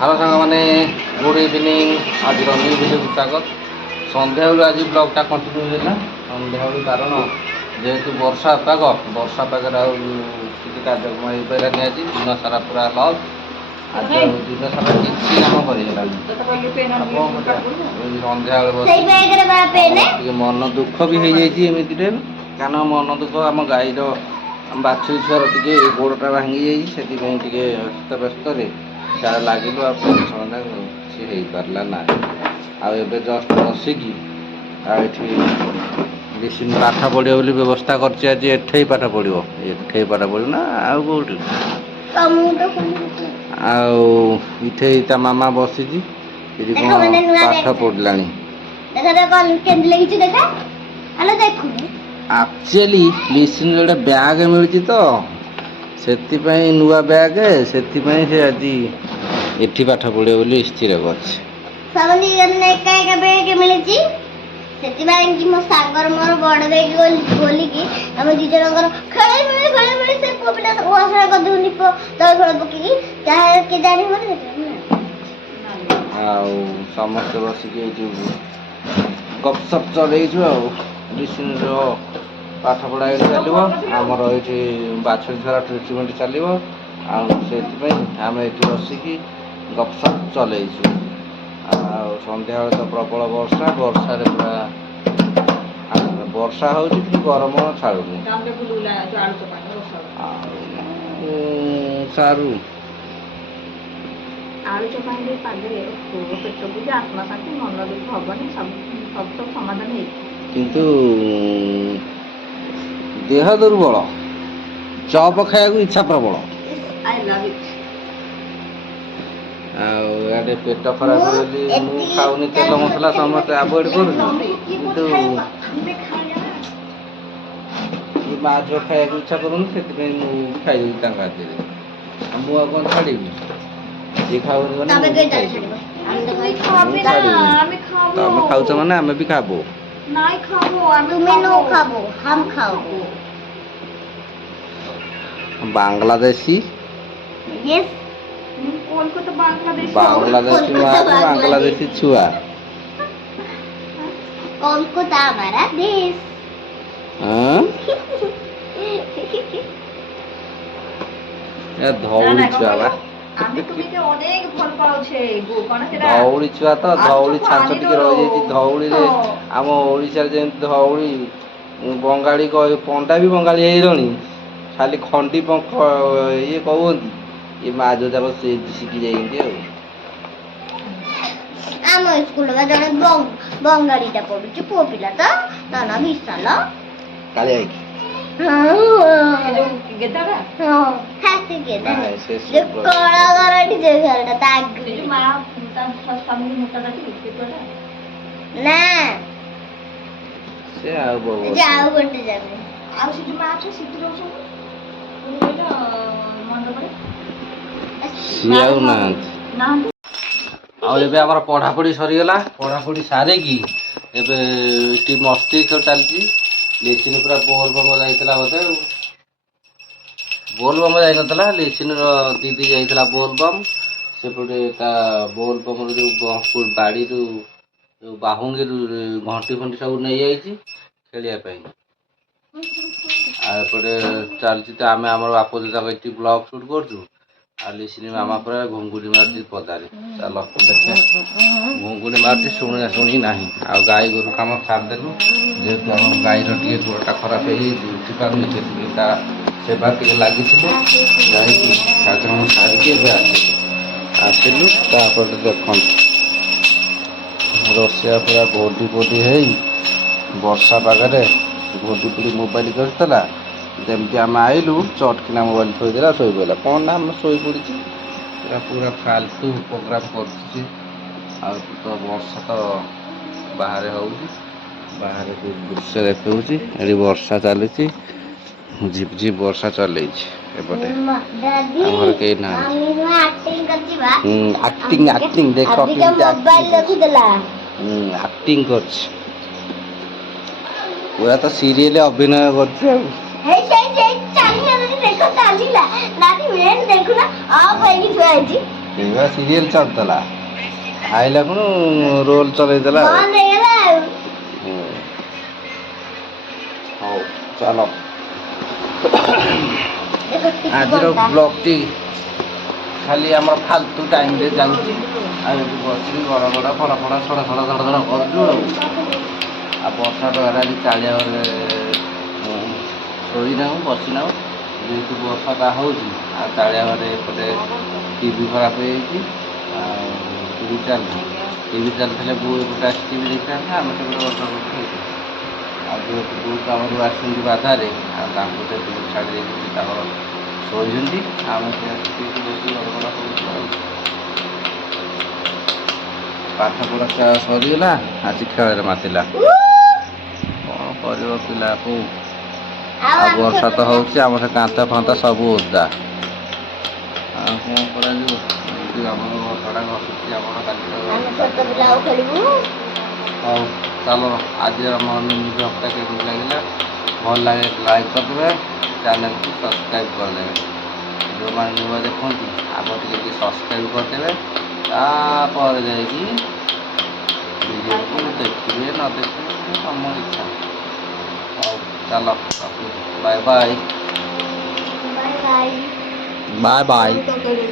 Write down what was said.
Hello सांग मैंने good evening आज न्यू वीडियो स्वागत सन्ध्या बेलू आज ब्लॉगटा कंटिन्यू है सन्ध्या बेलू कारण जेहेतु वर्षा पाग कार्यक्रम हो पारानी आज दिन सारा पूरा लॉस आज दिन सारा किसी काम कर सन्ध्या मन दुख भी हो जाती कारण मन दुख आम गाईर बाछुरी छुआर टे गोड़टा भांगी जाती व्यस्त व्यस्त सारा लगिलु आना किसी पारा ना आए जस्ट बसिकी बेसी पाठ पढ़ो बोली व्यवस्था कर पाठ पढ़ो एठे पाठ पढ़ो ना आउ कौटी आठे ता मामा बसी पाठ पढ़ला एक्चुअली लिसन गोटे बैग मिलूँ तो से नुआ बैग से आज एठी पाठ पढ़े बोली स्थिर से मो सागर मोर बड़ बैग बोलिकी आम दी जन खेल मिले से पुआ ओसरा गधुनी दल खेल पकी के जानी समस्त बसिक गपसप चलू पाठ पढ़ा ये चलो आमर ये बाछुरी छुआ ट्रिटमेंट चलो आम ये बसिकी गपसप चलू सन्ध्या तो प्रबल वर्षा वर्षा पूरा वर्षा हो गरम छाड़ूनी सारू आलू चपाई पागे पेट पूजा आत्मा शांति मन दुख हबनी सब समाधान है किंतु देह दुर्बल चप खाया इच्छा प्रबल आई लव इट आड़े पेट खराब बोली खाऊनी तेल मसला समस्त आभोड कर माछ खाया इच्छा करूनी से खाई मुझे कौन छाड़ी ये खाऊनी तुम खाऊ मैंने आम भी खाबो बांग्लादेशी बांग्लादेशी बांग्लादेशी छुआ कोलकाता हमारा देश धौली छुआ बा धौली छुआ तो धौली छांच टे रही धौली आम ओडिशा जमी धौली बंगाली पंडा भी बंगाली होनी खाली खंडी ये कहते ये माज जाक से शिखी जाइए आम स्कूल में जड़े बंगालीटा पढ़ुची पुओ पिला तो ता विशाल काली आमर पढ़ापढ़ी सरीगला पढ़ापढ़ी सारिकी एटी मस्ती खेल चलती लिसिन पूरा बोल बम जाइला बोधे बोल बम जाइनला लिसिन दीदी जाइला बोल बम सेपटे बोल बम जो बाड़ी जो बाहुंगी घंटी फंटी सब नहीं जाइए खेलियापे चलती आम आम बाप ये ब्लॉग सुट कर लिसिनी मामा पूरा घुंगुरी मार्च पदारे चल देखिए घुंगुरी मार्च शुणी ना आ गाई गोरु कम छाड़देलु जेहेतु आम गाईर टे गोड़टा खराब उठी पार सेवा टे लगी गाई कार्यक्रम सारिकी आसिलु देख रोषिया पूरा गोडी गोडी है वर्षा पागे गोडी गोडी मोबाइल करता जमती आम आइलु चटकिना मोबाइल थोदेला शो पड़ा कौन ना आम शो पड़ी पूरा फालतू प्रोग्राम कर तो वर्षा तो बाहर हो बाहर दृश्य देखा ये वर्षा चली झिपझिप वर्षा चल कई ना एक्टिंग एक्टिंग देख एक्टिंग कर पूरा तो सीरियल अभिनय कर देखो देखो ଏଇବା ସିରିଏଲ ଚାଲୁଥିଲା ଆଇଲା କଣ ରୋଲ ଚଲେଇଦେଲା ଆଉ। ବନ୍ଦ ହେଇଗଲା ଆଉ। ହଉ ଚାଲ ଦେଖ ଟିକି ଆଜିର ବଣ୍ଟା। ବ୍ଲଗଟି ଖାଲି ଆମର ଫାଲତୁ ଟାଇମରେ ଯାଉଛି ଆଉ ଏଠି ବସିକି ଗଡ଼ ଗଡ଼ ଫଡ଼ ଫଡ଼ ସଡ଼ ସଡ଼ ଧଡ଼ ଧଡ଼ କରୁଛୁ ଆଉ ବର୍ଷା ପାଗରେ ଆଜି ଚାଳିଆ ଘରେ ଶୋଇନାହୁଁ ବସିନାହୁଁ ଯେହେତୁ ବର୍ଷାଟା ହେଉଛି ଆଉ ଚାଳିଆ ଘରେ ଏପଟେ ଟିଭି ଖରାପ ହେଇଯାଇଛି ଆଉ ଟିଭି ଚାଲୁଛି ଟିଭି ଚାଲିଥିଲେ ବୋଉ ଏପଟେ ଆସି ଟିଭି ଦେଖିଥାନ୍ତେ ଆମେ ସେପଟେ ବର୍ଷା ବର୍ଷା ହେଇଛୁ ଆଉ ଯେହେତୁ ବୋଉ କାମରୁ ଆସିଛନ୍ତି ବାଧାରେ ଆଉ ତାଙ୍କୁ ସେ ଟିଭି ଛାଡ଼ି ଦେଇକି ସେ ତାଙ୍କର ଶୋଇଛନ୍ତି ଆମେ ସେ ଆସିକି ଏଠି ବସି ଗଡ଼ବଡ଼ କରୁଛୁ ଆଉ ପାଠପଢ଼ା ସରିଗଲା ଆସି ଖେଳରେ ମାତିଲା କ'ଣ କରିବ ପିଲାକୁ ଆଉ ଆମ ବର୍ଷା ଛୋଟ ତ ପିଲା ହେଉଛି ଆମର ସେ କାନ୍ଥ ଫାନ୍ଥ ସବୁ ଓଦା ଆଉ କ'ଣ କରାଯିବ ଏମିତି ଆମର ବର୍ଷାଟା ଘଟୁଛି ଆମର କାଲି ଆମେ ଛୋଟ ପିଲା ଆଉ ଖେଳିବୁ। ହଉ ଚାଲ ଆଜି ଆମ ମିନି ବ୍ଲଗ୍ଟା କେମିତି ଲାଗିଲା ଭଲ ଲାଗେ ଲାଇକ୍ କରିଦେବେ ଚ୍ୟାନେଲକୁ ସବସ୍କ୍ରାଇବ୍ କରିଦେବେ ଯେଉଁମାନେ ନୂଆ ଦେଖନ୍ତି ଆଗ ଟିକେ ସବସ୍କ୍ରାଇବ୍ କରିଦେବେ ତାପରେ ଯାଇକି ଭିଡ଼ିଓକୁ ଦେଖିବେ ନ ଦେଖିବେ ତମ ଇଚ୍ଛା ହଉ ଚାଲ ରଖୁଛି bye bye bye bye. Bye bye. ତରକାରୀ